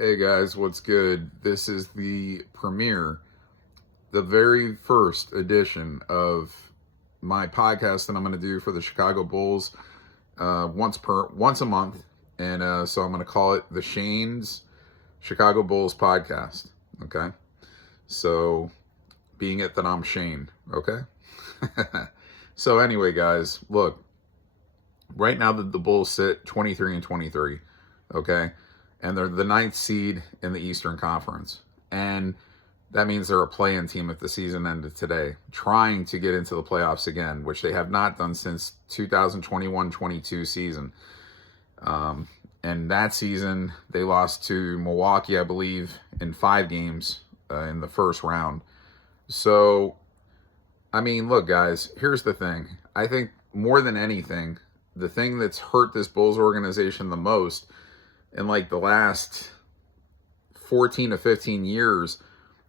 Hey guys, what's good? This is the premiere, the very first edition of my podcast that I'm going to do for the Chicago Bulls once a month, and so I'm going to call it the Shane's Chicago Bulls podcast. Okay, so being it that I'm Shane. Okay, so anyway, guys, look, right now the Bulls sit 23-23. Okay, and they're the ninth seed in the Eastern Conference, and that means they're a play-in team if the season ended today, trying to get into the playoffs again, which they have not done since 2021-22 season. And that season, they lost to Milwaukee, I believe, in 5 games in the first round. So, I mean, look, guys, here's the thing. I think more than anything, the thing that's hurt this Bulls organization the most in like the last 14 to 15 years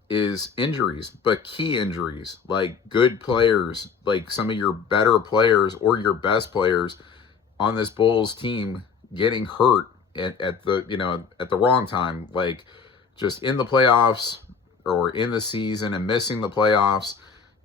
is injuries, but key injuries, like good players, like some of your better players or your best players on this Bulls team getting hurt at the wrong time, like just in the playoffs or in the season and missing the playoffs.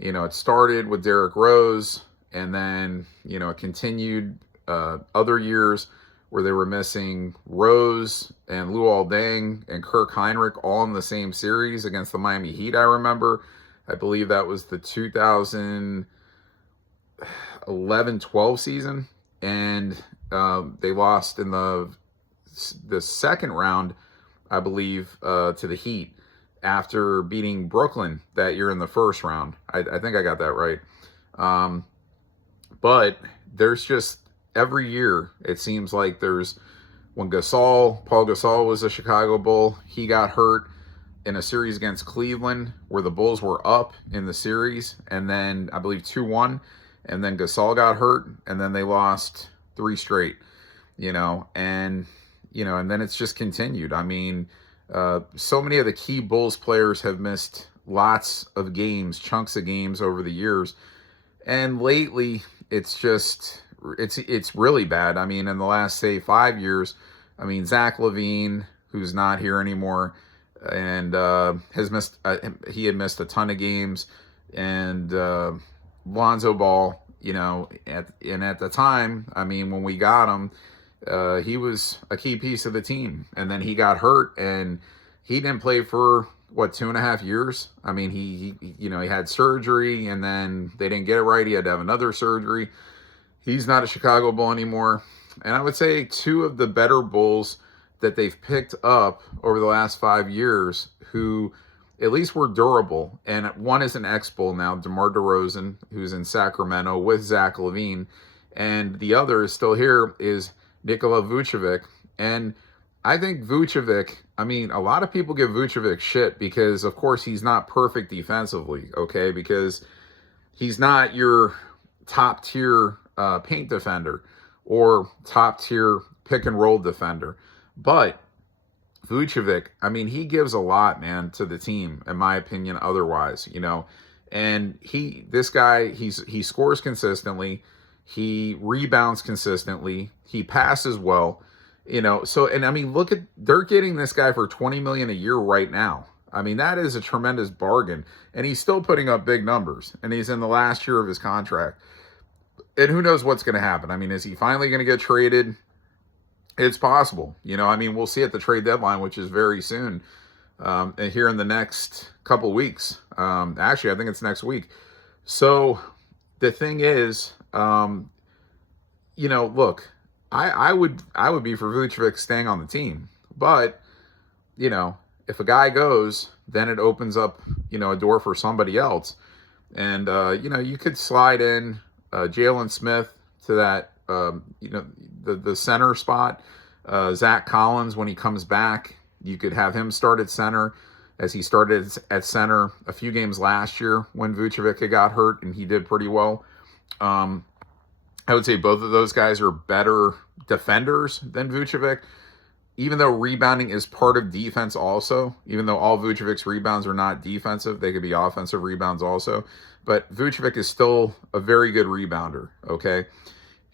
It started with Derrick Rose, and then it continued other years where they were missing Rose and Luol Deng and Kirk Hinrich all in the same series against the Miami Heat, I remember. I believe that was the 2011-12 season. And they lost in the second round, I believe, to the Heat after beating Brooklyn that year in the first round. I think I got that right. But there's just every year, it seems like when Paul Gasol was a Chicago Bull, he got hurt in a series against Cleveland where the Bulls were up in the series, and then I believe 2-1, and then Gasol got hurt, and then they lost 3 straight, and then it's just continued. I mean, so many of the key Bulls players have missed lots of games, chunks of games over the years, and lately it's really bad. I mean, in the last, say, 5 years, I mean, Zach LaVine, who's not here anymore, and has missed. He had missed a ton of games, and Lonzo Ball. At the time, I mean, when we got him, he was a key piece of the team, and then he got hurt, and he didn't play for 2.5 years. I mean, he had surgery, and then they didn't get it right. He had to have another surgery. He's not a Chicago Bull anymore. And I would say 2 of the better Bulls that they've picked up over the last 5 years who at least were durable. And one is an ex-Bull now, DeMar DeRozan, who's in Sacramento with Zach LaVine. And the other is still here is Nikola Vucevic. And I think Vucevic, I mean, a lot of people give Vucevic shit because, of course, he's not perfect defensively, okay? Because he's not your top-tier paint defender or top tier pick and roll defender. But Vucevic, I mean, he gives a lot, man, to the team, in my opinion, otherwise, and this guy, he scores consistently, he rebounds consistently, he passes well, so, and I mean, they're getting this guy for $20 million a year right now. I mean, that is a tremendous bargain, and he's still putting up big numbers, and he's in the last year of his contract. And who knows what's going to happen? I mean, is he finally going to get traded? It's possible. I mean, we'll see at the trade deadline, which is very soon, here in the next couple weeks. Actually, I think it's next week. So the thing is, look, I would be for Vucevic staying on the team. But, if a guy goes, then it opens up, a door for somebody else. And, you could slide in Jalen Smith to that, the center spot. Zach Collins, when he comes back, you could have him start at center, as he started at center a few games last year when Vucevic got hurt, and he did pretty well. I would say both of those guys are better defenders than Vucevic, even though rebounding is part of defense also. Even though all Vucevic's rebounds are not defensive, they could be offensive rebounds also. But Vucevic is still a very good rebounder, okay?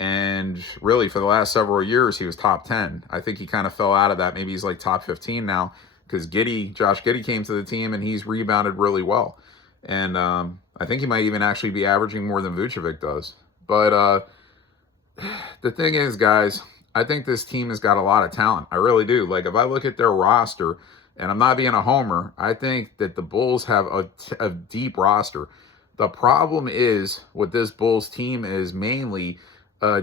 And really, for the last several years, he was top 10. I think he kind of fell out of that. Maybe he's like top 15 now because Josh Giddey came to the team and he's rebounded really well. And I think he might even actually be averaging more than Vucevic does. But the thing is, guys, I think this team has got a lot of talent. I really do. Like, if I look at their roster, and I'm not being a homer, I think that the Bulls have a deep roster. The problem is with this Bulls team is mainly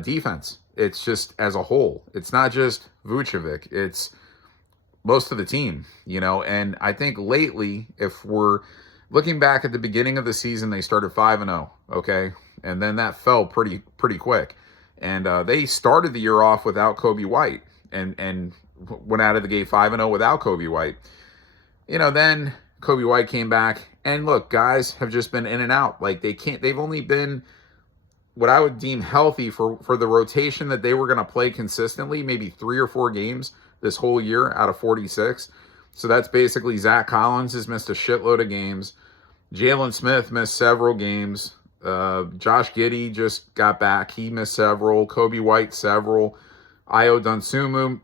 defense. It's just as a whole. It's not just Vucevic. It's most of the team, And I think lately, if we're looking back at the beginning of the season, they started 5-0, okay? And then that fell pretty quick. And they started the year off without Coby White and went out of the gate 5-0 without Coby White. Then Coby White came back. And look, guys have just been in and out. Like, they've only been what I would deem healthy for the rotation that they were going to play consistently, maybe 3 or 4 games this whole year out of 46. So that's basically Zach Collins has missed a shitload of games. Jalen Smith missed several games. Josh Giddey just got back. He missed several. Coby White, several. Ayo Dosunmu,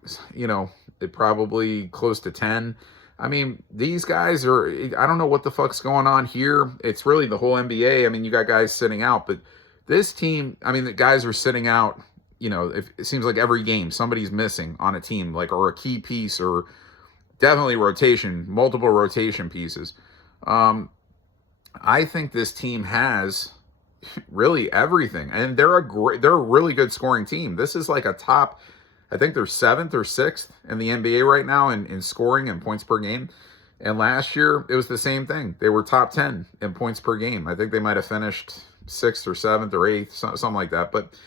probably close to 10. I mean, these guys are, I don't know what the fuck's going on here. It's really the whole NBA. I mean, you got guys sitting out, but this team, I mean, the guys are sitting out, it seems like every game somebody's missing on a team, like, or a key piece, or definitely multiple rotation pieces. I think this team has really everything, and they're a really good scoring team. This is like a top, I think they're 7th or 6th in the NBA right now in scoring and points per game. And last year it was the same thing. They were top 10 in points per game. I think they might have finished 6th or 7th or 8th, something like that. But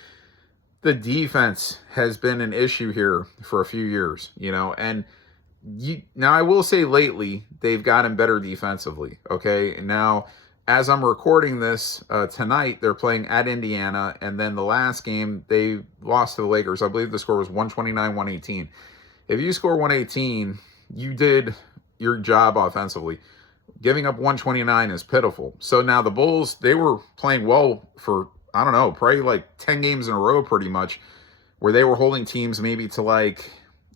the defense has been an issue here for a few years, and now I will say lately they've gotten better defensively. Okay. And now, as I'm recording this tonight, they're playing at Indiana. And then the last game, they lost to the Lakers. I believe the score was 129-118. If you score 118, you did your job offensively. Giving up 129 is pitiful. So now the Bulls, they were playing well for, I don't know, probably like 10 games in a row pretty much, where they were holding teams maybe to like,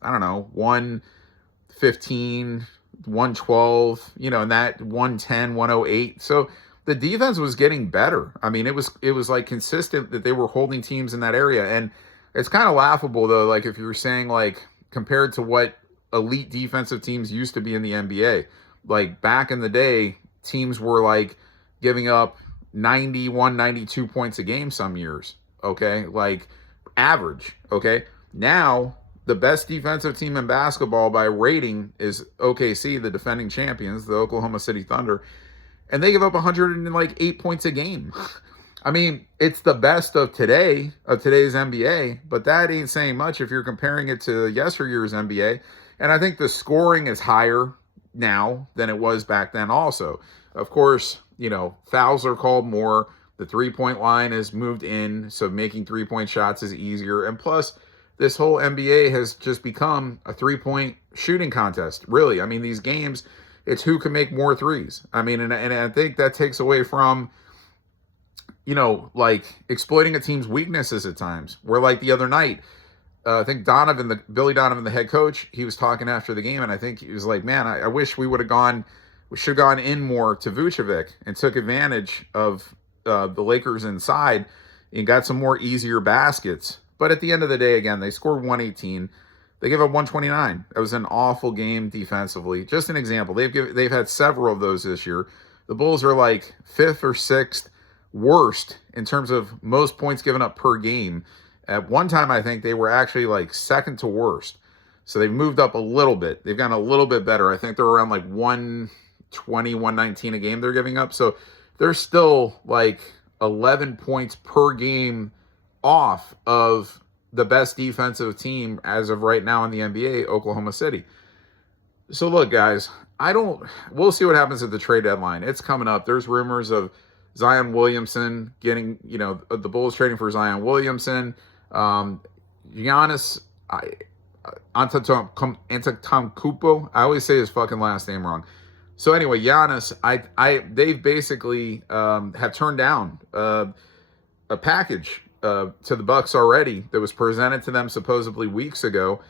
I don't know, 115, 112, and that 110, 108. So the defense was getting better. I mean, it was like consistent that they were holding teams in that area. And it's kind of laughable though, like if you're saying like compared to what elite defensive teams used to be in the NBA, like back in the day, teams were like giving up 91, 92 points a game some years. Okay. Like average. Okay. Now, the best defensive team in basketball by rating is OKC, the defending champions, the Oklahoma City Thunder, and they give up 108 points a game. I mean, it's the best of today's NBA, but that ain't saying much if you're comparing it to yesteryear's NBA. And I think the scoring is higher now than it was back then also. Of course, fouls are called more. The three-point line is moved in, so making three-point shots is easier. And plus, this whole NBA has just become a three-point shooting contest, really. I mean, these games, it's who can make more threes. I mean, and I think that takes away from, like exploiting a team's weaknesses at times. Where like the other night, I think Billy Donovan, the head coach, he was talking after the game, and I think he was like, man, I wish we should have gone in more to Vucevic and took advantage of the Lakers inside and got some more easier baskets. But at the end of the day, again, they scored 118. They gave up 129. That was an awful game defensively. Just an example. They've had several of those this year. The Bulls are like 5th or 6th worst in terms of most points given up per game. At one time, I think they were actually like 2nd to worst. So they've moved up a little bit. They've gotten a little bit better. I think they're around like 120, 119 a game they're giving up. So they're still like 11 points per game off of the best defensive team as of right now in the NBA, Oklahoma City. So look, guys, we'll see what happens at the trade deadline. It's coming up. There's rumors of Zion Williamson getting, the Bulls trading for Zion Williamson. Giannis Antetokounmpo. I always say his fucking last name wrong. So anyway, Giannis, they've basically have turned down a package to the Bucks already that was presented to them supposedly weeks ago.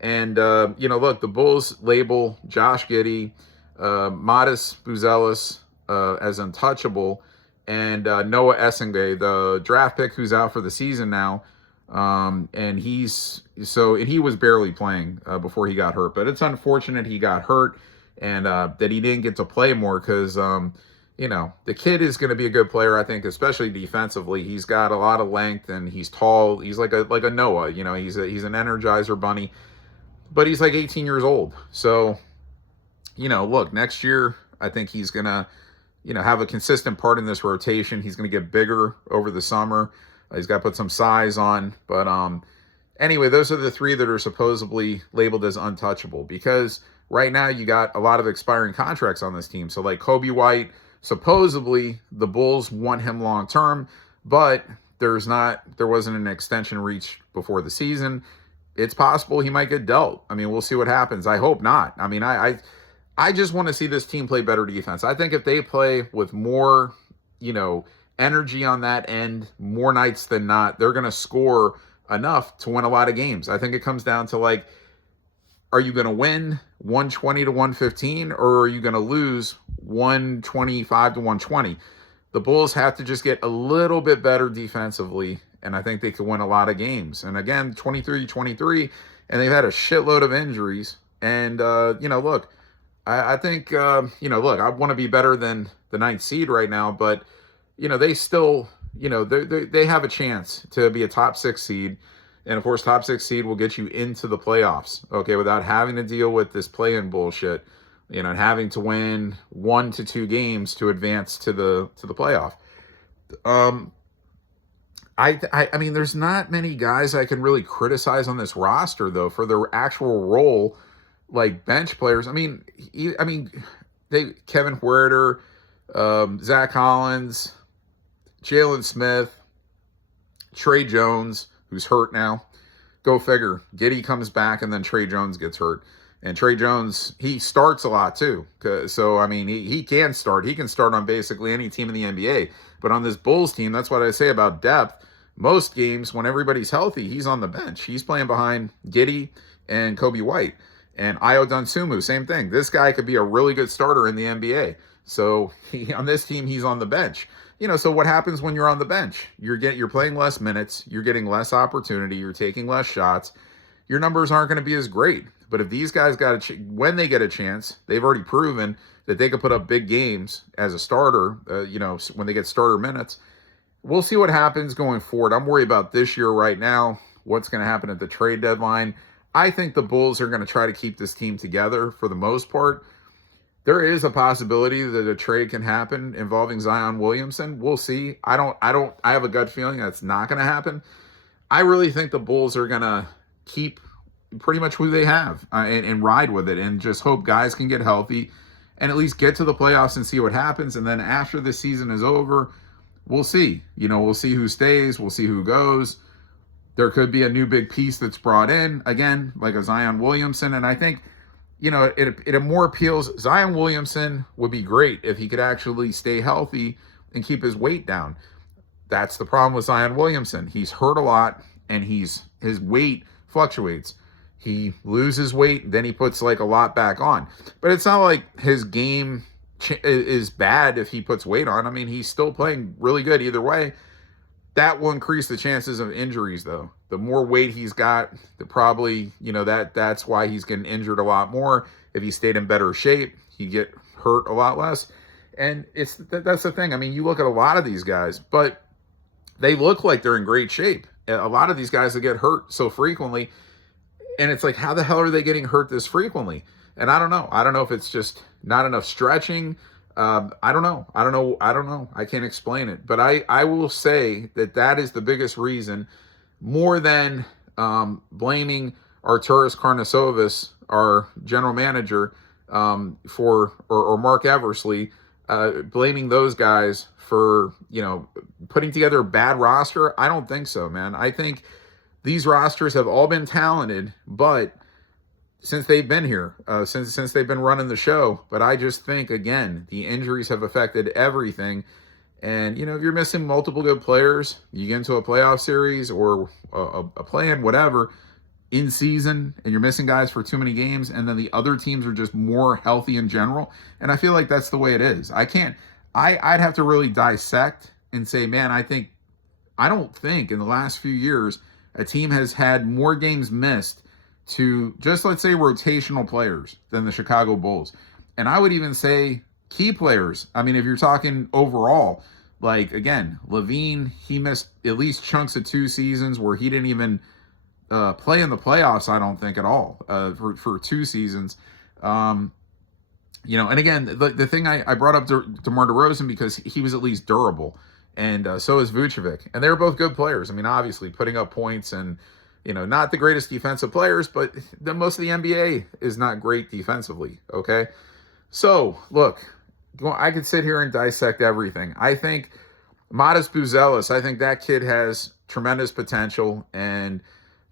And look, the Bulls label Josh Giddey, Modest Buzelis as untouchable, and Noah Essengay, the draft pick who's out for the season now. And he was barely playing before he got hurt, but it's unfortunate he got hurt and that he didn't get to play more because the kid is going to be a good player, I think, especially defensively. He's got a lot of length and he's tall. He's like a Noah, he's an Energizer bunny, but he's like 18 years old. So, look, next year I think he's going to have a consistent part in this rotation. He's going to get bigger over the summer. He's got to put some size on. But anyway, those are the three that are supposedly labeled as untouchable because right now you got a lot of expiring contracts on this team. So like Kobe White, supposedly the Bulls want him long term, but there wasn't an extension reached before the season. It's possible he might get dealt. I mean, we'll see what happens. I hope not. I mean, I just want to see this team play better defense. I think if they play with more, energy on that end, more nights than not, they're going to score enough to win a lot of games. I think it comes down to like, are you going to win 120 to 115 or are you going to lose 125 to 120? The Bulls have to just get a little bit better defensively, and I think they could win a lot of games. And again, 23-23, and they've had a shitload of injuries. And, look, I think, look, I want to be better than the 9th seed right now, but, they still, they have a chance to be a top 6 seed. And of course, top 6 seed will get you into the playoffs, okay, without having to deal with this play-in bullshit, and having to win 1 to 2 games to advance to the playoff. I mean, there's not many guys I can really criticize on this roster though for their actual role, like bench players. I mean, Kevin Huerter, Zach Collins, Jalen Smith, Trey Jones, who's hurt now. Go figure. Giddey comes back and then Trey Jones gets hurt. And Trey Jones, he starts a lot too. So, I mean, he can start. He can start on basically any team in the NBA. But on this Bulls team, that's what I say about depth. Most games, when everybody's healthy, he's on the bench. He's playing behind Giddey and Kobe White. And Ayo Dosunmu, same thing. This guy could be a really good starter in the NBA. So, on this team, he's on the bench. So what happens when you're on the bench? You're playing less minutes, you're getting less opportunity, you're taking less shots. Your numbers aren't going to be as great. But if these guys when they get a chance, they've already proven that they could put up big games as a starter, when they get starter minutes. We'll see what happens going forward. I'm worried about this year right now, what's going to happen at the trade deadline. I think the Bulls are going to try to keep this team together for the most part. There is a possibility that a trade can happen involving Zion Williamson. We'll see. I have a gut feeling that's not going to happen. I really think the Bulls are going to keep pretty much who they have and ride with it and just hope guys can get healthy and at least get to the playoffs and see what happens. And then after the season is over, we'll see. We'll see who stays. We'll see who goes. There could be a new big piece that's brought in, again, like a Zion Williamson. And I think, it more appeals. Zion Williamson would be great if he could actually stay healthy and keep his weight down. That's the problem with Zion Williamson. He's hurt a lot and his weight fluctuates. He loses weight, then he puts like a lot back on. But it's not like his game is bad if he puts weight on. I mean, he's still playing really good either way. That will increase the chances of injuries, though. The more weight he's got, the probably, that's why he's getting injured a lot more. If he stayed in better shape, he'd get hurt a lot less. And that's the thing. I mean, you look at a lot of these guys, but they look like they're in great shape. A lot of these guys that get hurt so frequently, and it's like, how the hell are they getting hurt this frequently? And I don't know. I don't know if it's just not enough stretching. I don't know. I can't explain it. But I will say that is the biggest reason, more than blaming Arturas Karnisovas, our general manager, or Mark Eversley, blaming those guys for, putting together a bad roster. I don't think so, man. I think these rosters have all been talented, but since they've been here, since they've been running the show. But I just think, again, the injuries have affected everything. And, if you're missing multiple good players, you get into a playoff series or a play-in, whatever, in season, and you're missing guys for too many games, and then the other teams are just more healthy in general. And I feel like that's the way it is. I'd have to really dissect and say, man, I don't think in the last few years a team has had more games missed to just, let's say, rotational players than the Chicago Bulls. And I would even say key players. I mean, if you're talking overall, like, again, LaVine, he missed at least chunks of 2 seasons where he didn't even play in the playoffs, I don't think, at all, for 2 seasons. And again, the thing I brought up DeMar DeRozan because he was at least durable. And so is Vucevic. And they're both good players. I mean, obviously, putting up points and, not the greatest defensive players, but most of the NBA is not great defensively, okay? So, look, I could sit here and dissect everything. I think Modest Buzelis, I think that kid has tremendous potential. And,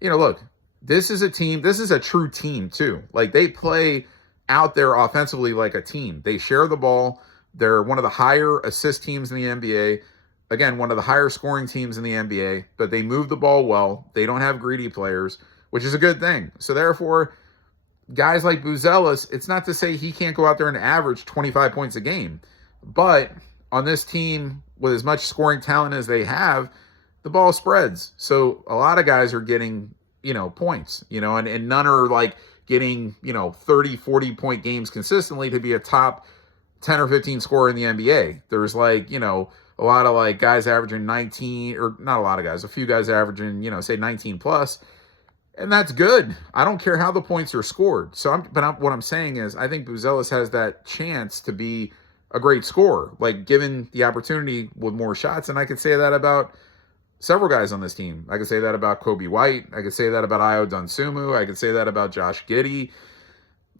look, this is a true team, too. Like, they play out there offensively like a team. They share the ball. They're one of the higher assist teams in the NBA. Again, one of the higher scoring teams in the NBA, but they move the ball well. They don't have greedy players, which is a good thing. So therefore, guys like Buzelis, it's not to say he can't go out there and average 25 points a game, but on this team with as much scoring talent as they have, the ball spreads. So a lot of guys are getting, points, and none are like getting, 30, 40 point games consistently to be a top 10 or 15 scorer in the NBA. There's like, a lot of like guys averaging 19, or not a lot of guys, a few guys averaging, say 19 plus. And that's good. I don't care how the points are scored. What I'm saying is I think Buzelis has that chance to be a great scorer, like given the opportunity with more shots. And I could say that about several guys on this team. I could say that about Kobe White. I could say that about Ayo Dosunmu. I could say that about Josh Giddey.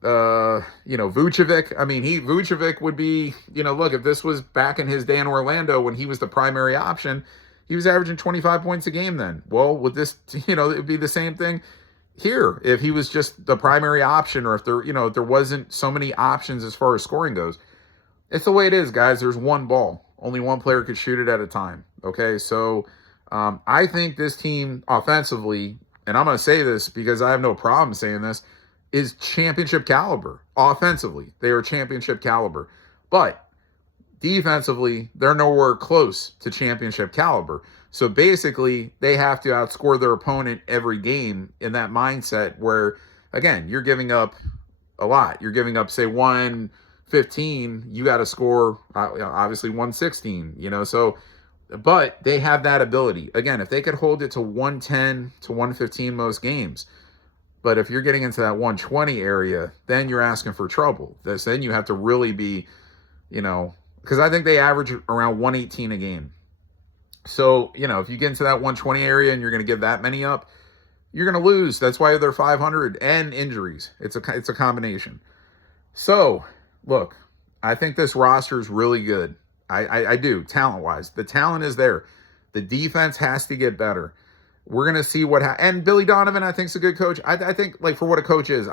Vucevic. I mean, Vucevic would be, look, if this was back in his day in Orlando when he was the primary option, he was averaging 25 points a game then. Well, with this, it would be the same thing here if he was just the primary option, or if there wasn't so many options as far as scoring goes. It's the way it is, guys. There's one ball. Only one player could shoot it at a time. Okay, so I think this team offensively, and I'm going to say this because I have no problem saying this, is championship caliber. Offensively, they are championship caliber. But defensively, they're nowhere close to championship caliber. So basically, they have to outscore their opponent every game in that mindset where, again, you're giving up a lot. You're giving up, say, 115. You got to score, obviously, 116, so, but they have that ability. Again, if they could hold it to 110 to 115 most games, but if you're getting into that 120 area, then you're asking for trouble. Then you have to really be, because I think they average around 118 a game. So, if you get into that 120 area and you're going to give that many up, you're going to lose. That's why they're 500 and injuries. It's a combination. So, look, I think this roster is really good. I do, talent-wise. The talent is there. The defense has to get better. We're going to see what happens. And Billy Donovan, I think, is a good coach. I think, like, for what a coach is,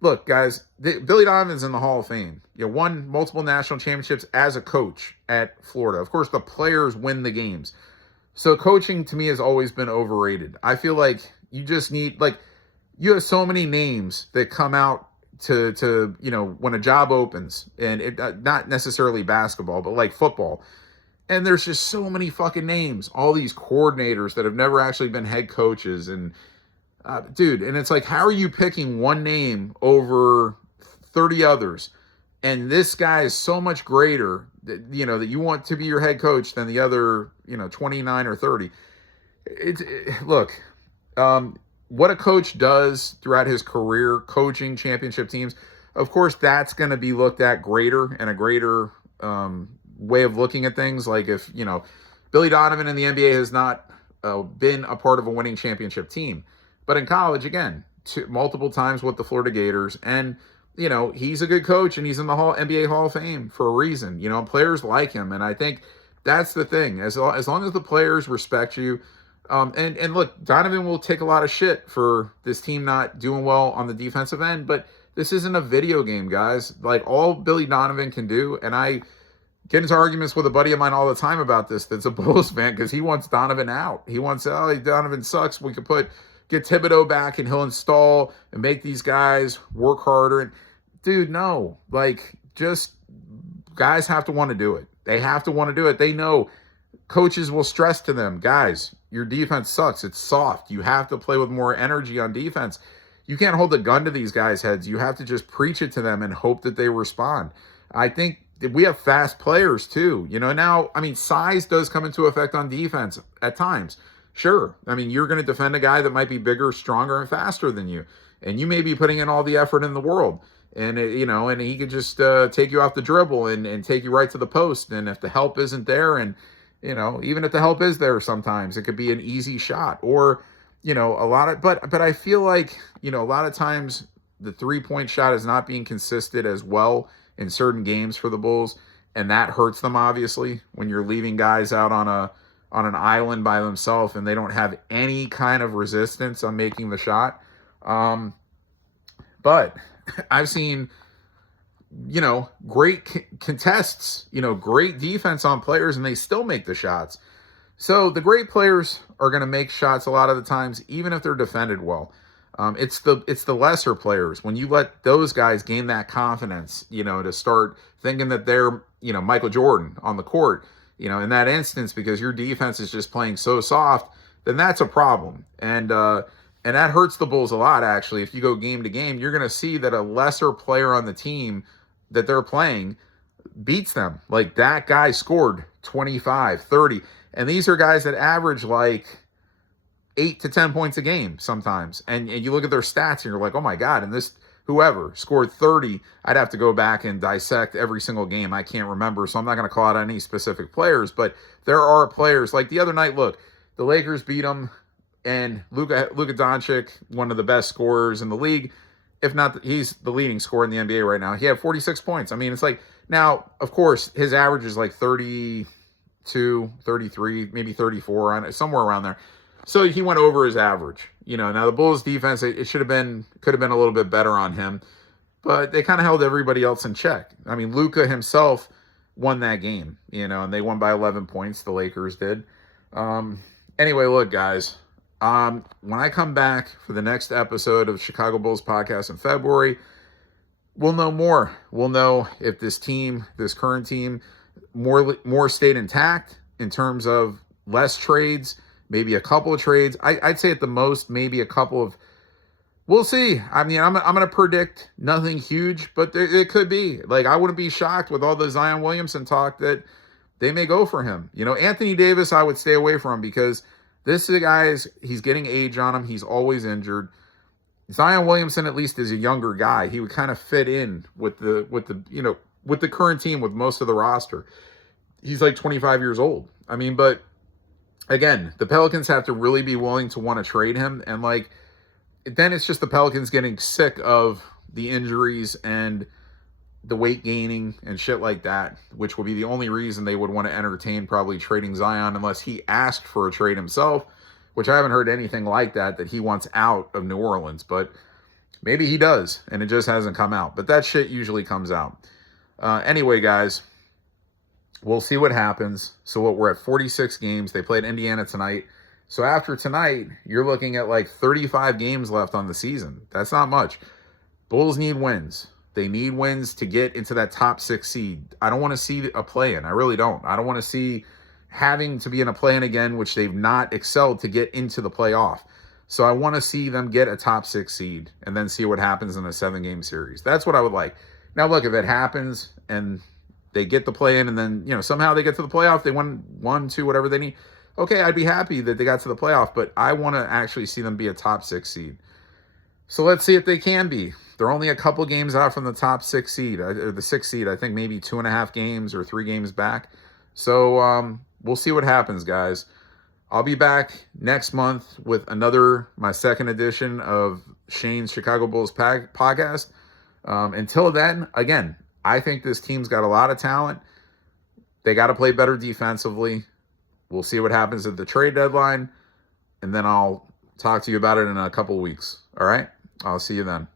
look, guys, Billy Donovan's in the Hall of Fame. Won multiple national championships as a coach at Florida. Of course, the players win the games. So coaching, to me, has always been overrated. I feel like you just need, like, you have so many names that come out to when a job opens. And it, not necessarily basketball, but, like, football. And there's just so many fucking names. All these coordinators that have never actually been head coaches. And, dude, and it's like, how are you picking one name over 30 others? And this guy is so much greater, that you want to be your head coach than the other, 29 or 30. Look, what a coach does throughout his career, coaching championship teams, of course, that's going to be looked at greater and a greater way of looking at things. Like if, Billy Donovan in the NBA has not been a part of a winning championship team. But in college, again, multiple times with the Florida Gators. And, he's a good coach and he's in the NBA Hall of Fame for a reason. Players like him. And I think that's the thing. As long as the players respect you. And look, Donovan will take a lot of shit for this team not doing well on the defensive end. But this isn't a video game, guys. Like, all Billy Donovan can do, and I get into arguments with a buddy of mine all the time about this that's a Bulls fan because he wants Donovan out. He wants, oh, Donovan sucks. We could get Thibodeau back and he'll install and make these guys work harder. And dude, no. Like, just guys have to want to do it. They have to want to do it. They know coaches will stress to them, guys, your defense sucks. It's soft. You have to play with more energy on defense. You can't hold a gun to these guys' heads. You have to just preach it to them and hope that they respond. I think we have fast players too. Now, I mean, size does come into effect on defense at times. Sure. I mean, you're going to defend a guy that might be bigger, stronger, and faster than you. And you may be putting in all the effort in the world. And, and he could just take you off the dribble and take you right to the post. And if the help isn't there, and, even if the help is there sometimes, it could be an easy shot. Or, but I feel like, a lot of times the 3-point shot is not being consistent as well in certain games for the Bulls, and that hurts them obviously when you're leaving guys out on an island by themselves and they don't have any kind of resistance on making the shot. But I've seen, great contests, great defense on players, and they still make the shots. So the great players are going to make shots a lot of the times, even if they're defended well. It's the lesser players, when you let those guys gain that confidence, to start thinking that they're, Michael Jordan on the court, in that instance, because your defense is just playing so soft, then that's a problem. And that hurts the Bulls a lot, actually. If you go game to game, you're going to see that a lesser player on the team that they're playing beats them. Like, that guy scored 25, 30. And these are guys that average like 8 to 10 points a game sometimes. And you look at their stats and you're like, oh my God, and this whoever scored 30, I'd have to go back and dissect every single game. I can't remember, so I'm not going to call out any specific players, but there are players. Like the other night, look, the Lakers beat them, and Luka Doncic, one of the best scorers in the league, if not, he's the leading scorer in the NBA right now. He had 46 points. I mean, it's like, now, of course, his average is like 32, 33, maybe 34, on somewhere around there. So he went over his average. Now the Bulls defense, could have been a little bit better on him, but they kind of held everybody else in check. I mean, Luka himself won that game, and they won by 11 points. The Lakers did. Anyway, look, guys, when I come back for the next episode of Chicago Bulls podcast in February, we'll know more. We'll know if this current team, more stayed intact in terms of less trades, maybe a couple of trades. I'd say at the most, maybe a couple of, we'll see. I mean, I'm going to predict nothing huge, but it could be. Like, I wouldn't be shocked with all the Zion Williamson talk that they may go for him. Anthony Davis, I would stay away from, because this is a guy, he's getting age on him. He's always injured. Zion Williamson, at least, is a younger guy. He would kind of fit in with the current team, with most of the roster. He's like 25 years old. I mean, but again, the Pelicans have to really be willing to want to trade him. And like, then it's just the Pelicans getting sick of the injuries and the weight gaining and shit like that, which will be the only reason they would want to entertain probably trading Zion, unless he asked for a trade himself, which I haven't heard anything like that he wants out of New Orleans, but maybe he does, and it just hasn't come out. But that shit usually comes out. Anyway, guys, we'll see what happens. So we're at 46 games. They played Indiana tonight. So after tonight, you're looking at like 35 games left on the season. That's not much. Bulls need wins. They need wins to get into that top 6 seed. I don't want to see a play-in. I really don't. I don't want to see having to be in a play-in again, which they've not excelled to get into the playoff. So I want to see them get a top 6 seed and then see what happens in a 7-game series. That's what I would like. Now, look, if it happens and they get the play-in and then, somehow they get to the playoff, they won 1, 2, whatever they need, okay, I'd be happy that they got to the playoff, but I want to actually see them be a top 6 seed. So let's see if they can be. They're only a couple games out from the top 6 seed, or the 6th seed. I think maybe 2.5 games or 3 games back. So we'll see what happens, guys. I'll be back next month with my second edition of Shane's Chicago Bulls podcast. Until then, again, I think this team's got a lot of talent. They got to play better defensively. We'll see what happens at the trade deadline, and then I'll talk to you about it in a couple weeks. All right? I'll see you then.